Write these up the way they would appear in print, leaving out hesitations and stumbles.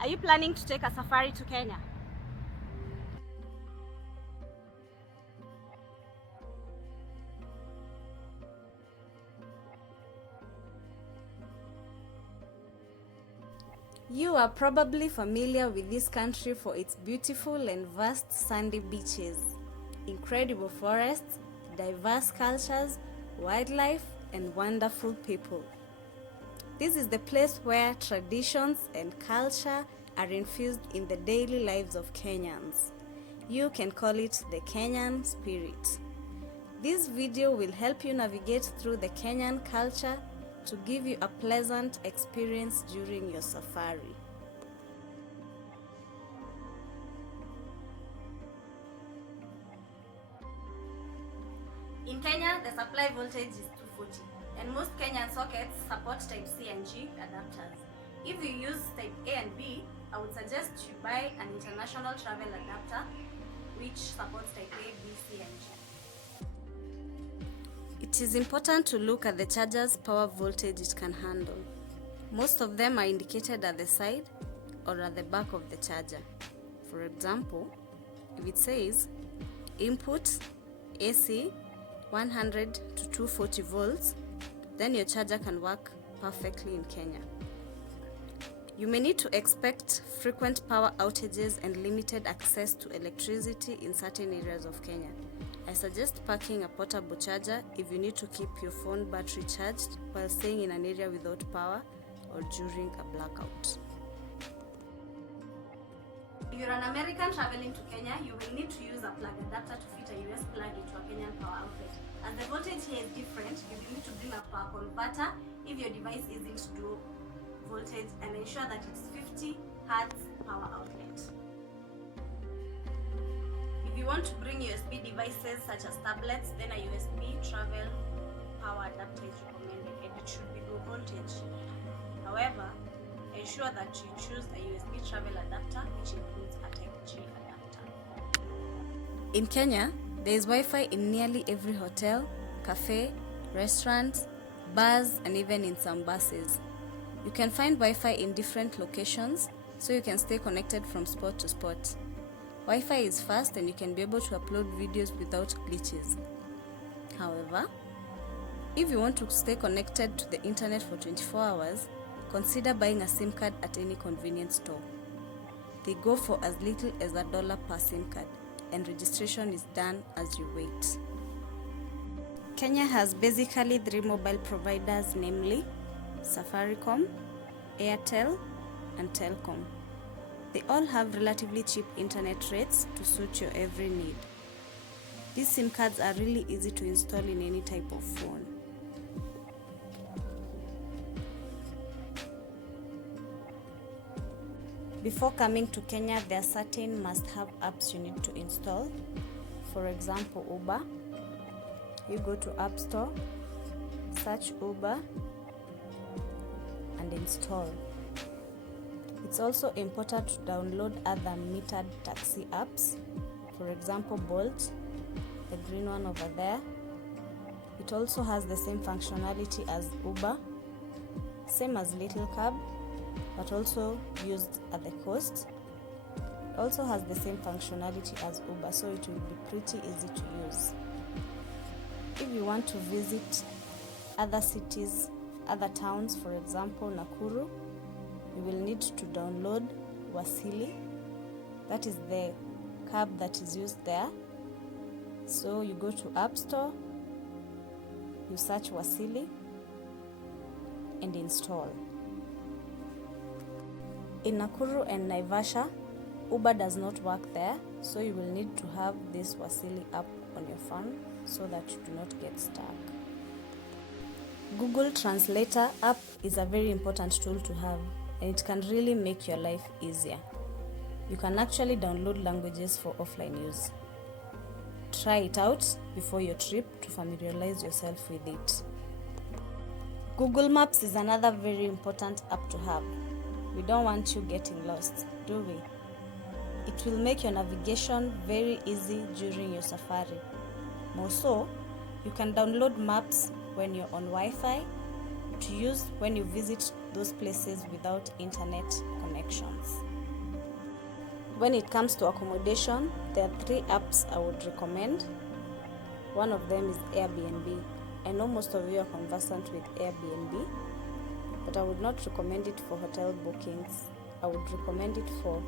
Are you planning to take a safari to Kenya? You are probably familiar with this country for its beautiful and vast sandy beaches, incredible forests, diverse cultures, wildlife, and wonderful people. This is the place where traditions and culture are infused in the daily lives of Kenyans. You can call it the Kenyan spirit. This video will help you navigate through the Kenyan culture to give you a pleasant experience during your safari. In Kenya, the supply voltage is 240, and most Kenyan sockets support Type C and G adapters. If you use Type A and B, I would suggest you buy an international travel adapter which supports Type A, B, C, and G. It is important to look at the charger's power voltage it can handle. Most of them are indicated at the side or at the back of the charger. For example, if it says input AC 100 to 240 volts, then your charger can work perfectly in Kenya. You may need to expect frequent power outages and limited access to electricity in certain areas of Kenya. I suggest packing a portable charger if you need to keep your phone battery charged while staying in an area without power or during a blackout. If you're an American traveling to Kenya, you will need to use a plug adapter to fit a US plug into a Kenyan power outlet. As the voltage here is different, you will need to bring a power converter if your device isn't dual voltage, and ensure that it's 50 Hz power outlet. If you want to bring USB devices such as tablets, then a USB travel power adapter is recommended, and it should be low voltage. However, ensure that you choose a USB travel adapter which includes a Type G adapter. In Kenya, there is Wi-Fi in nearly every hotel, cafe, restaurant, bars, and even in some buses. You can find Wi-Fi in different locations, so you can stay connected from spot to spot. Wi-Fi is fast and you can be able to upload videos without glitches. However, if you want to stay connected to the internet for 24 hours, consider buying a SIM card at any convenience store. They go for as little as $1 per SIM card, and registration is done as you wait. Kenya has basically 3 mobile providers, namely Safaricom, Airtel, and Telcom. They all have relatively cheap internet rates to suit your every need. These SIM cards are really easy to install in any type of phone. Before coming to Kenya, there are certain must-have apps you need to install. For example, Uber. You go to App Store, search Uber, and install. It's also important to download other metered taxi apps. For example, Bolt, the green one over there. It also has the same functionality as Uber, same as Little Cab, but also used at the coast. It also has the same functionality as Uber, so it will be pretty easy to use. If you want to visit other cities, other towns, for example Nakuru, you will need to download Swahili. That is the cab that is used there. So you go to App Store, you search Swahili and install. In Nakuru and Naivasha, Uber does not work there, so you will need to have this Swahili app on your phone so that you do not get stuck. Google Translator app is a very important tool to have, and it can really make your life easier. You can actually download languages for offline use. Try it out before your trip to familiarize yourself with it. Google Maps is another very important app to have. We don't want you getting lost, do we? It will make your navigation very easy during your safari. More so, you can download maps when you're on Wi-Fi to use when you visit those places without internet connections. When it comes to accommodation, there are 3 apps I would recommend. One of them is Airbnb. I know most of you are conversant with Airbnb, but I would not recommend it for hotel bookings. I would recommend it for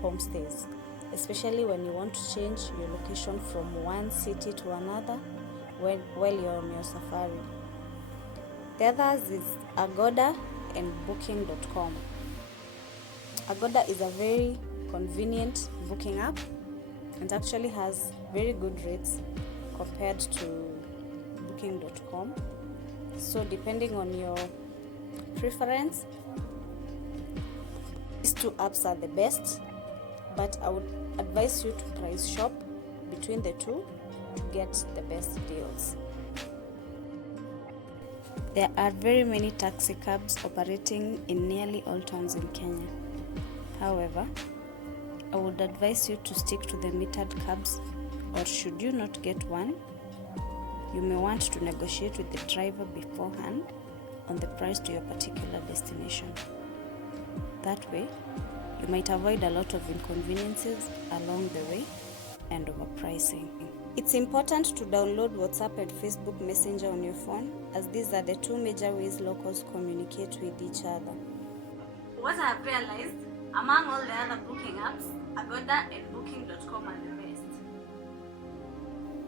homestays, especially when you want to change your location from one city to another while you're on your safari. The others is Agoda and Booking.com. Agoda is a very convenient booking app and actually has very good rates compared to Booking.com. So depending on your preference, these 2 apps are the best, but I would advise you to price shop between the 2 to get the best deals. There are very many taxi cabs operating in nearly all towns in Kenya. However, I would advise you to stick to the metered cabs, or should you not get one, you may want to negotiate with the driver beforehand on the price to your particular destination. That way, you might avoid a lot of inconveniences along the way and overpricing. It's important to download WhatsApp and Facebook Messenger on your phone, as these are the 2 major ways locals communicate with each other. What I have realized, among all the other booking apps, Agoda and Booking.com are the best.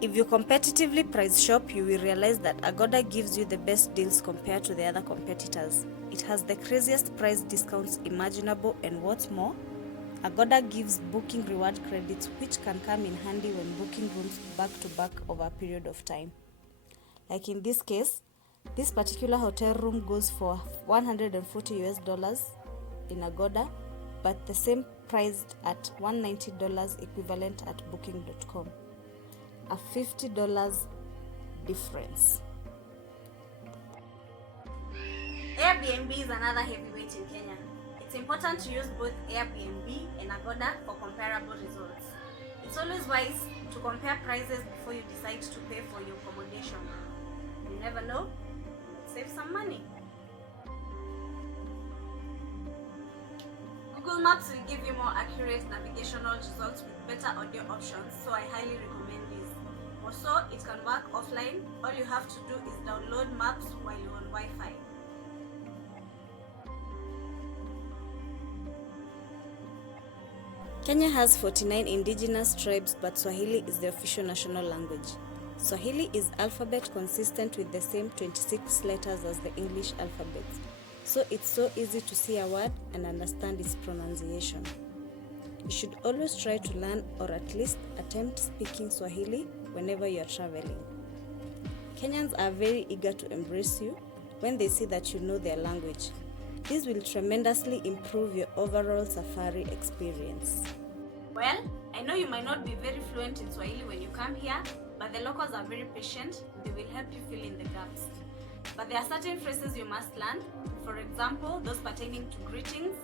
If you competitively price shop, you will realize that Agoda gives you the best deals compared to the other competitors. It has the craziest price discounts imaginable, and what's more, Agoda gives booking reward credits which can come in handy when booking rooms back to back over a period of time. Like in this case, this particular hotel room goes for $140 in Agoda, but the same priced at $190 equivalent at Booking.com. A $50 difference. Airbnb is another heavyweight in Kenya. It's important to use both Airbnb and Agoda for comparable results. It's always wise to compare prices before you decide to pay for your accommodation. You never know, save some money. Google Maps will give you more accurate navigational results with better audio options, so I highly recommend this. Also, it can work offline. All you have to do is download maps while you're on Wi-Fi. Kenya has 49 indigenous tribes, but Swahili is the official national language. Swahili is alphabet consistent with the same 26 letters as the English alphabet, so it's so easy to see a word and understand its pronunciation. You should always try to learn, or at least attempt speaking Swahili whenever you are traveling. Kenyans are very eager to embrace you when they see that you know their language. This will tremendously improve your overall safari experience. Well, I know you might not be very fluent in Swahili when you come here, but the locals are very patient. They will help you fill in the gaps. But there are certain phrases you must learn. For example, those pertaining to greetings,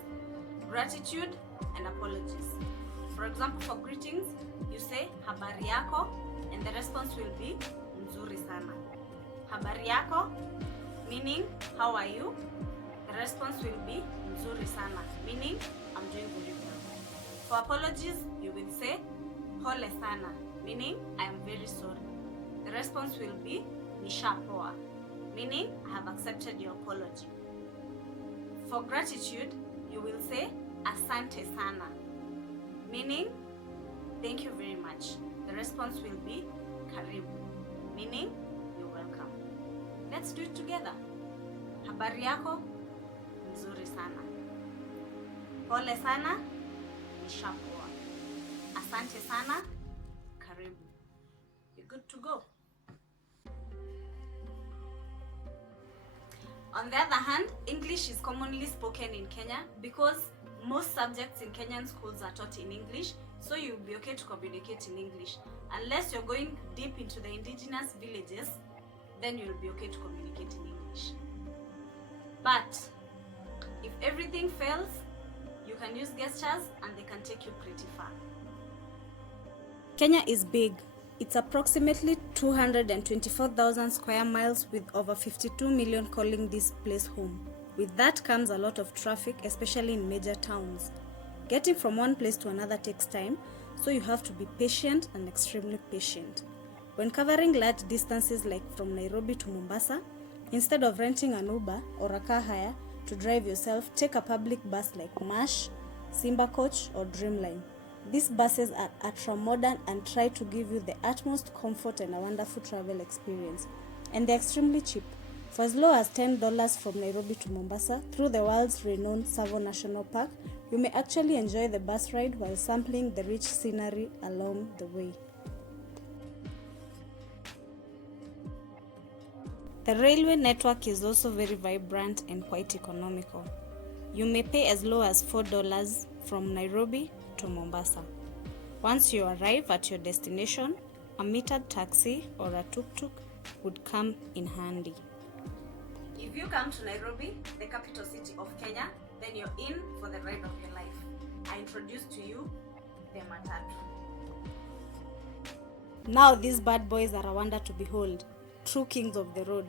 gratitude, and apologies. For example, for greetings, you say habari yako, and the response will be nzuri sana. Habari yako, meaning how are you? The response will be nzuri sana, meaning I'm doing very well. For apologies, you will say pole sana, meaning I am very sorry. The response will be nishapoa, meaning I have accepted your apology. For gratitude, you will say asante sana, meaning thank you very much. The response will be karibu, meaning you're welcome. Let's do it together. Habari yako, nzuri sana. Pole sana, nishapoa. Asante sana, karibu. You're good to go. On the other hand, English is commonly spoken in Kenya because most subjects in Kenyan schools are taught in English, so you'll be okay to communicate in English. Unless you're going deep into the indigenous villages, then you'll be okay to communicate in English. But if everything fails, you can use gestures and they can take you pretty far. Kenya is big. It's approximately 224,000 square miles with over 52 million calling this place home. With that comes a lot of traffic, especially in major towns. Getting from one place to another takes time, so you have to be patient and extremely patient. When covering large distances like from Nairobi to Mombasa, instead of renting an Uber or a car hire to drive yourself, take a public bus like Mash, Simba Coach or Dreamline. These buses are ultra-modern and try to give you the utmost comfort and a wonderful travel experience. And they're extremely cheap. For as low as $10 from Nairobi to Mombasa through the world's renowned Tsavo National Park, you may actually enjoy the bus ride while sampling the rich scenery along the way. The railway network is also very vibrant and quite economical. You may pay as low as $4 from Nairobi to Mombasa. Once you arrive at your destination, a metered taxi or a tuk-tuk would come in handy. If you come to Nairobi, the capital city of Kenya, then you're in for the ride of your life. I introduce to you the matatu. Now these bad boys are a wonder to behold. True kings of the road.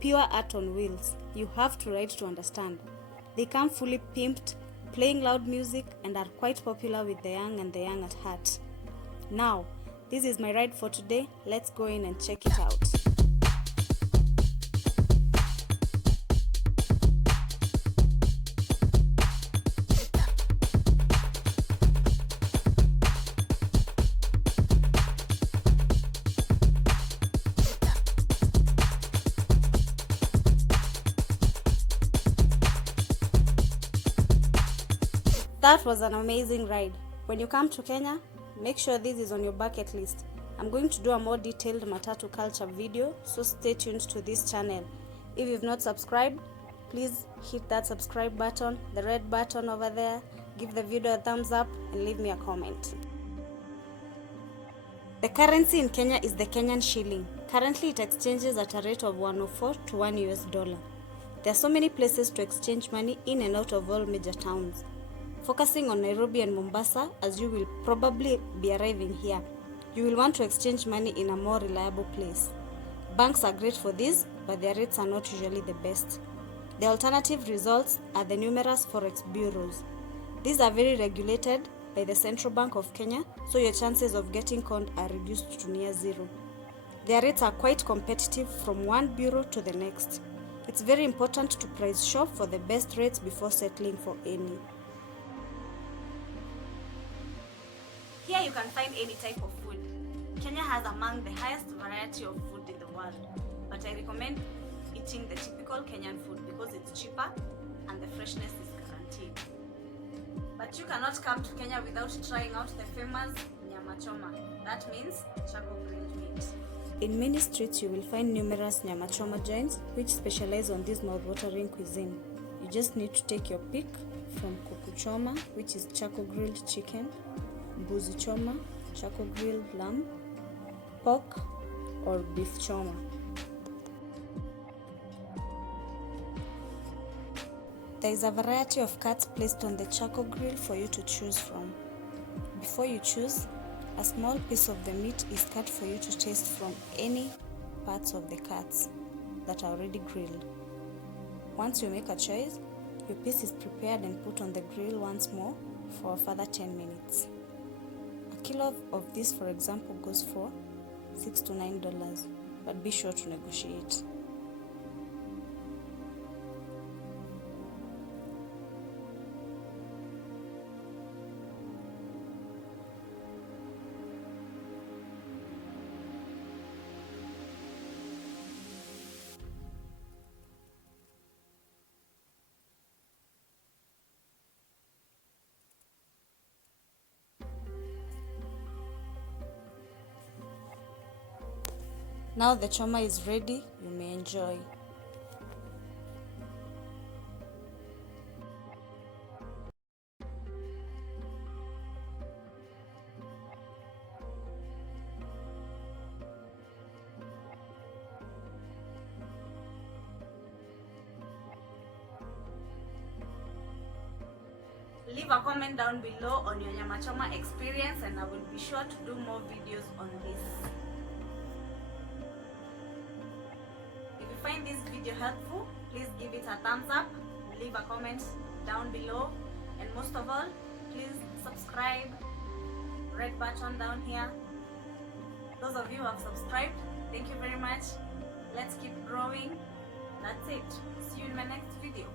Pure art on wheels. You have to ride to understand. They come fully pimped, playing loud music, and are quite popular with the young and the young at heart. Now, this is my ride for today. Let's go in and check it out. That was an amazing ride. When you come to Kenya, make sure this is on your bucket list. I'm going to do a more detailed matatu culture video, so stay tuned to this channel. If you've not subscribed, please hit that subscribe button, the red button over there, give the video a thumbs up and leave me a comment. The currency in Kenya is the Kenyan shilling. Currently it exchanges at a rate of 104 to $1. There are so many places to exchange money in and out of all major towns. Focusing on Nairobi and Mombasa, as you will probably be arriving here, you will want to exchange money in a more reliable place. Banks are great for this, but their rates are not usually the best. The alternative results are the numerous forex bureaus. These are very regulated by the Central Bank of Kenya, so your chances of getting conned are reduced to near zero. Their rates are quite competitive from one bureau to the next. It's very important to price shop for the best rates before settling for any. Here you can find any type of food. Kenya has among the highest variety of food in the world, but I recommend eating the typical Kenyan food because it's cheaper and the freshness is guaranteed. But you cannot come to Kenya without trying out the famous nyama choma. That means charcoal grilled meat. In many streets you will find numerous nyama choma joints which specialize on this mouth-watering cuisine. You just need to take your pick from kuku choma, which is charcoal grilled chicken, mbuzi choma, charcoal grilled lamb, pork, or beef choma. There is a variety of cuts placed on the charcoal grill for you to choose from. Before you choose, a small piece of the meat is cut for you to taste from any parts of the cuts that are already grilled. Once you make a choice, your piece is prepared and put on the grill once more for a further 10 minutes. A kilo of this, for example, goes for $6 to $9, but be sure to negotiate. Now the choma is ready, you may enjoy. Leave a comment down below on your nyama choma experience and I will be sure to do more videos on this. If you find this video helpful, please give it a thumbs up, leave a comment down below, and most of all, please subscribe. Red button down here. Those of you who have subscribed, thank you very much. Let's keep growing. That's it. See you in my next video.